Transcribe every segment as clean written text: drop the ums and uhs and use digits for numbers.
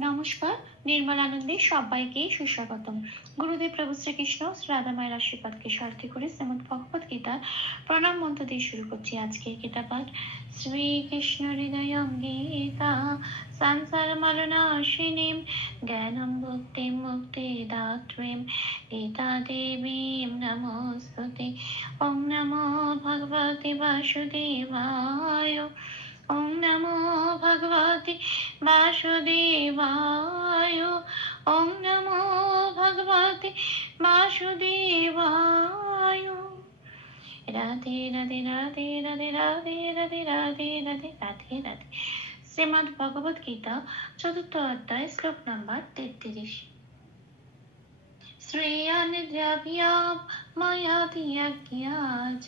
নমস্কার, নির্মল আনন্দে সবাইকে সুস্বাগতম। গুরুদেব প্রভু শ্রীকৃষ্ণ রাধা মায়ের আশীর্বাদকে সারথি করে শ্রীমদ ভগবত গীতার প্রণাম মন্ত্র দিয়ে শুরু করছি আজকের গীতা পাঠ। শ্রীকৃষ্ণ হৃদয় গীতা সংসার মরণাশিনীম জ্ঞানম ভক্তি মুক্তি দাত্রীম গীতা দেবীম নমস্তুতে। ওম নমো ভগবতে বাসুদেবায়। ওম নমো ভগবতে বাসুদেবায়। ওম নমো ভগবতে বাসুদেবায়। রাধে রাধে রাধে রাধে রাধে রাধে রাধে রাধে রাধে রাধে। শ্রীমদ্ ভগবত গীতা চতুর্থ অধ্যায় শ্লোক নাম্বার 33। শ্রেয়ান্যাভ্যাম মায়াতি যজ্ঞাৎ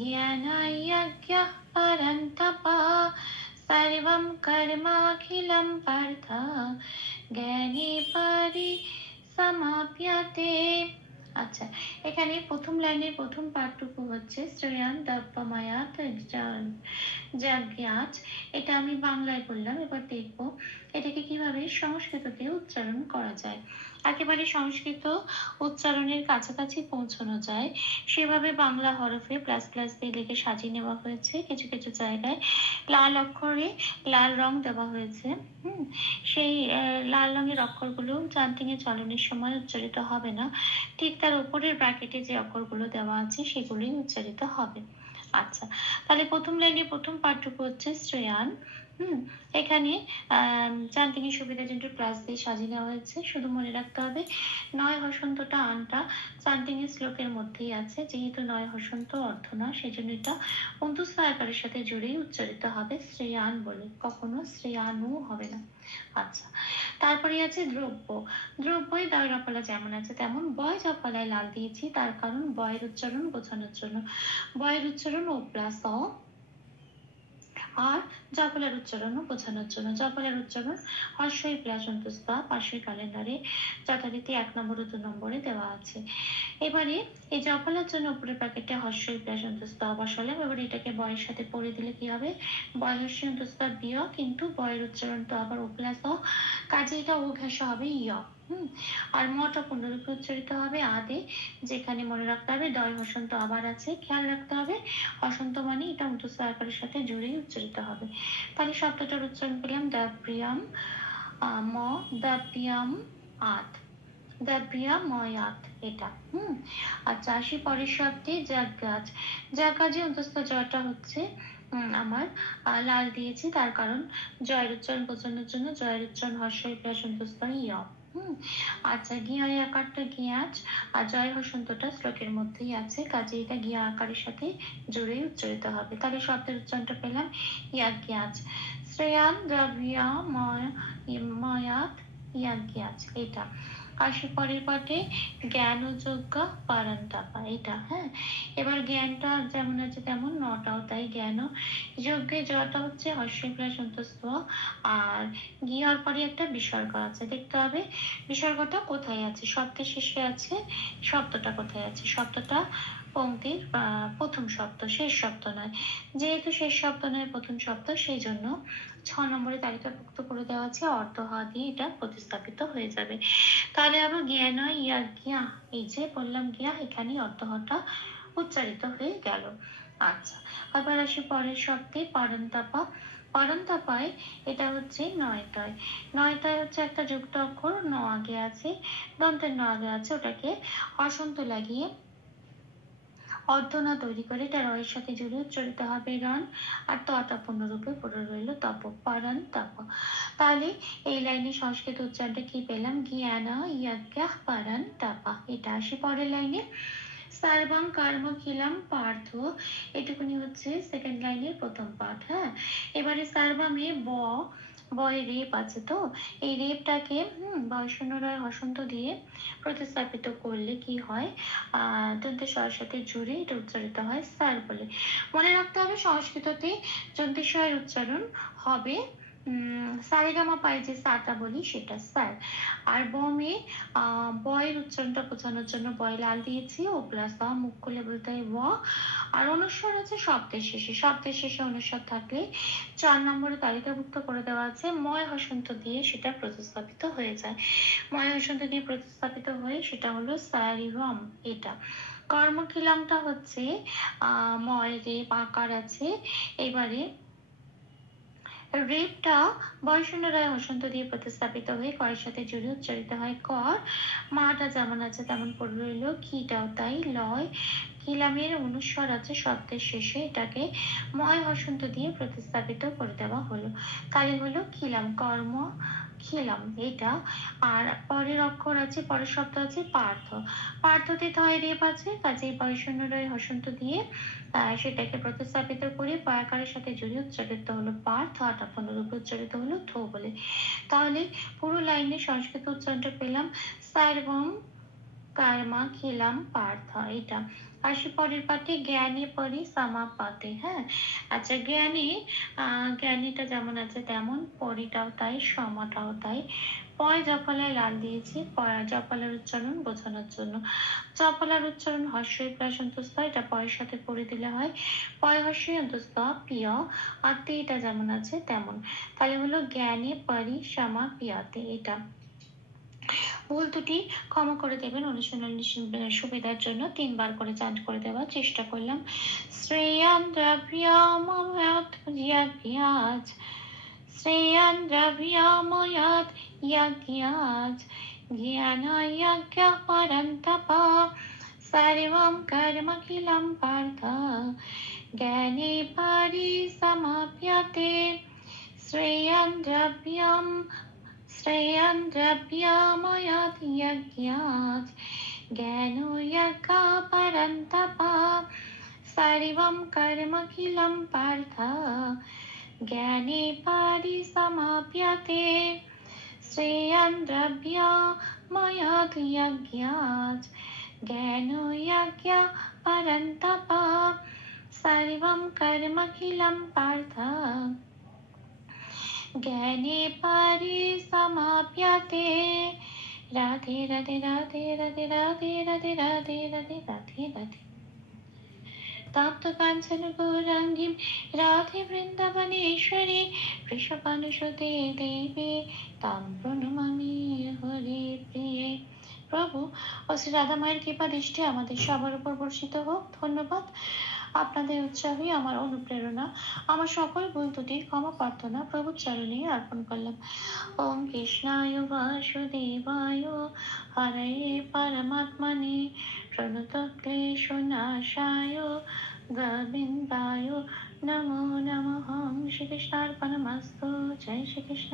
জ্ঞানায়জ্ঞঃ পরন্তপা সর্বং কর্মাখিলং পার্থ জ্ঞানে পরিসমাপ্যতে। আচ্ছা, এখানে প্রথম লাইনের প্রথম পাঠটুকু হচ্ছে শ্রেয়ান দব্যমায়াত যজ্ঞাৎ। এটা আমি বাংলায় বললাম, এবার দেখবো এটাকে কিভাবে সংস্কৃততে উচ্চারণ করা যায়। একেবারে সংস্কৃত উচ্চারণের কাছাকাছি পৌঁছানো যায় সেভাবে বাংলা হরফে প্লাস প্লাস দিয়ে লিখে সাজিয়ে নেওয়া হয়েছে। কিছু কিছু জায়গায় লাল অক্ষরে লাল রং দেওয়া হয়েছে। সেই লাল রঙের অক্ষরগুলো চান্টিং এ চলনের সময় উচ্চারিত হবে না, ঠিক তার উপরের ব্র্যাকেটে যে অক্ষরগুলো দেওয়া আছে সেগুলোই উচ্চারিত হবে। আচ্ছা, তাহলে প্রথম লাইনে প্রথম পাঠটুকু হচ্ছে শ্রেয়ান। এখানে চান্টিং এর সুবিধার জন্য প্লাস দিয়ে সাজিয়ে নেওয়া হয়েছে। শুধু মনে রাখতে হবে নয় হসন্তটা আনটা চান্টিং এর শ্লোকের মধ্যেই আছে, যেহেতু নয় হসন্ত অর্থ না, সেই জন্য এটা অন্তুস্থ আকারের সাথে জুড়েই উচ্চারিত হবে শ্রেয়ান বলে, কখনো শ্রেয়ানু হবে না। আচ্ছা, তারপরে আছে দ্রব্য। দ্রব্যই দয় রফলা যেমন আছে তেমন বয় জফলায় লাল দিয়েছি, তার কারণ বয়ের উচ্চারণ বোঝানোর জন্য। বয়ের উচ্চারণ ও প্লাস অ, আর জফলার উচ্চারণও বোঝানোর জন্য। জফলার উচ্চারণ হর্ষই প্লাস অন্তস্থ পাশের ক্যালেন্ডারে যথারীতি 1 নম্বর ও 2 নম্বরে দেওয়া আছে। এবারে এই জফলার জন্য উপরের প্যাকেটে হর্ষই প্লাস অন্তস্থ বসালাম। এবার এটাকে বয়ের সাথে পড়ে দিলে কি হবে, বয় হর্ষই অন্তস্থ বিয়, কিন্তু বয়ের উচ্চারণ তো আবার ও প্লাস অ, কাজে এটা ও ঘেঁষা হবে ইয়। আর মটা পুনরূপে উচ্চারিত হবে আদে, যেখানে মনে রাখতে হবে দয় হসন্ত আবার আছে, খেয়াল রাখতে হবে হসন্ত মানে এটা অন্তস্থ আকারের সাথে জুড়েই উচ্চারিত হবে। তাহলে শব্দটার উচ্চারণ করলাম দ্রব্যাম ম দ্রব্যাম আত, দ্রব্যাময়াত, এটা। আচ্ছা, আসি পরের শব্দে যজ্ঞাৎ। যজ্ঞাজে অন্তস্থ জয়টা হচ্ছে আমার লাল দিয়েছি, তার কারণ জয়ের উচ্চারণ বোঝানোর জন্য। জয়ের উচ্চারণ হর্ষই প্লাস অন্তস্থ ইয়। আচ্ছা, গিয়া আকারটা গিয়াজ আর জয় হসন্তটা শ্লোকের মধ্যেই আছে, কাজে এটা গিয়া আকারের সাথে জুড়েই উচ্চারিত হবে। তাহলে শব্দের উচ্চারণটা পেলাম ইয়াজ্ঞাজ। শ্রেয়ান দ্রব্যাময়াত ইয়াজ্ঞাজ, এটা। আসি পরের পাঠে জ্ঞান ও যজ্ঞ পারন্তপা, এটা। এবার জ্ঞানটা যেমন আছে তেমন নটাও তাই। জ্ঞান যজ্ঞে জটা হচ্ছে হর্ষই প্লাস অন্তস্থ, আর গিয়ার পরে একটা বিসর্গ আছে, দেখতে হবে বিসর্গটা কোথায় আছে। শব্দের শেষে আছে, শব্দটা কোথায় আছে। শব্দটা পংক্তির প্রথম শব্দ, শেষ শব্দ নয়। যেহেতু শেষ শব্দ নয় প্রথম শব্দ, সেই জন্য 6 নম্বরে তালিকাভুক্ত করে দেওয়া আছে, অর্ধ হ দিয়ে এটা প্রতিস্থাপিত হয়ে যাবে। তাহলে আবার জ্ঞান ইয়াজ্ঞা, এই যে বললাম গিয়া, এখানে অর্ধ হটা উচ্চারিত হয়ে গেল। আচ্ছা, আবার আসি পরের শব্দে পরন্তপা। পরন্তপায় এটা হচ্ছে নয়টায়। নয়টায় হচ্ছে একটা যুক্ত অক্ষর ন আগে আছে, দন্তের ন আগে আছে, ওটাকে হসন্ত লাগিয়ে অর্ধনা তৈরি করে এটা রয়ের সাথে জুড়ে উচ্চারিত হবে রন, আর তটা পূর্ণরূপে পড়ে রইল তপ, পরন তপ। তাহলে এই লাইনে সংস্কৃত উচ্চারণটা কি পেলাম, জ্ঞান ইয়াজ্ঞাহ পরন তপা। এটা আসি পরের লাইনে সর্বং কর্মখিলং পার্থ, এটুকুনি হচ্ছে সেকেন্ড লাইনের প্রথম পাঠ। এবারে সর্বমে বয় রেপ আছে, তো এই রেপটাকে বয়সনরায় হসন্ত দিয়ে প্রতিস্থাপিত করলে কি হয়, দন্তেশ্বরের সাথে জুড়ে এটা উচ্চারিত হয় স্যার বলে। মনে রাখতে হবে সংস্কৃততে দন্তেশ্বরের উচ্চারণ হবে সারেগামা পায়ে যে সাটা বলি সেটা স্যার। আর বমে বয়ের উচ্চারণটা বোঝানোর জন্য বয় লাল দিয়েছি, ও প্লাস আ মুখ খুলে বলতে হয় ওয়া। আর অনুস্বর আছে শব্দের শেষে, শব্দের শেষে অনুস্বর থাকলে 4 নম্বরে তালিকাভুক্ত করে দেওয়া আছে ময় হসন্ত দিয়ে সেটা প্রতিস্থাপিত হয়ে যায়। ময় হসন্ত দিয়ে প্রতিস্থাপিত হয়ে সেটা হলো সারিগম। এটা কর্মকিলামটা হচ্ছে ময় রেপ আকার আছে। এবারে রেপটা বয়শূন্য রায় হসন্ত দিয়ে প্রতিস্থাপিত হয়ে কয়ের সাথে জুড়ে উচ্চারিত হয় কর। মাটা যেমন আছে তেমন পড়ে রইল, কিটাও তাই লয়। কিলামের অনুস্বর আছে শব্দের শেষে, এটাকে ময় হসন্ত দিয়ে প্রতিস্থাপিত করে দেওয়া হলো, তাহলে হলো খিলাম, কর্ম খিলাম এটা। আর পরের অক্ষর আছে, পরের শব্দ আছে পার্থ। পার্থতে থয় রেপ আছে, কাজেই বয়শূন্য রায় হসন্ত দিয়ে সেটাকে প্রতিস্থাপিত করে পয়াকারের সাথে জড়িয়ে উচ্চারিত হলো পার্থ, আটা পুনরূপে উচ্চারিত হলো থো বলে। তাহলে পুরো লাইনে সংস্কৃত উচ্চারণটা পেলাম সার্বম কার্মা খিলাম পার্থ। এটা আসি পরের পাঠে জ্ঞানে পরি সমাপাতে। হ্যাঁ, আচ্ছা জ্ঞানে জ্ঞানীটা যেমন আছে তেমন, পরিটাও তাই, সমাটাও তাই। পয় জফলায় লাল দিয়েছি, জফলার উচ্চারণ বোঝানোর জন্য। জফলার উচ্চারণ হর্ষই প্লাস অন্তস্থ, এটা পয়ের সাথে পড়ে দিলে হয় পয় হর্ষই অন্তস্থ পিয়। আর এটা যেমন আছে তেমন, তাহলে হলো জ্ঞানে পরি সমা পিয়াতে। এটা ভুল দুটি ক্ষমা করে দেবেন, অনুশীলনের সুবিধার জন্য 3 বার করে চান্ট করে দেওয়ার চেষ্টা করলাম। শ্রেয়ান দ্রব্যাময়াৎ ইয়াজ্ঞাৎ, শ্রেয়ান দ্রব্যাময়াৎ ইয়াজ্ঞাৎ, জ্ঞানায়াজ্ঞা পরন্তপা, सर्वं कर्मखिलं पार्थ ज्ञाने परिसमाप्यते। श्रेयं द्रव्यमयात् यज्ञात् ज्ञानो यज्ञा परन्तपा, सर्वं कर्मखिलं पार्थ ज्ञाने परिसमाप्यते। श्रेयं द्रव्यमयात् यज्ञात् ज्ञानो यज्ञा परन्तपा, सर्वं कर्मखिलं पार्थ ज्ञाने परिसमाप्यते। राधे राधे राधे राधे राधे राधे राधे राधे राधे राधे। तप्त कांचन गौरांगीं राधे वृंदावनेश्वरी, वृषभानुसुते देवी तां प्रणमामि हरि प्रिये। প্রভু ও শ্রী রাধা মায়ের কৃপা দৃষ্টি আমাদের সবার উপর বর্ষিত হোক। ধন্যবাদ, আপনাদের উৎসাহই আমার অনুপ্রেরণা। আমার সকল ভুল ত্রুটির ক্ষমা প্রার্থনা প্রভুর চরণে অর্পণ করলাম। ওম কৃষ্ণায় বাসুদেবায় হরয়ে পরমাত্মনে প্রণত ক্লেশনাশায় গোবিন্দায় নমো নমঃ। শ্রীকৃষ্ণার্পণমস্তু। জয় শ্রীকৃষ্ণ।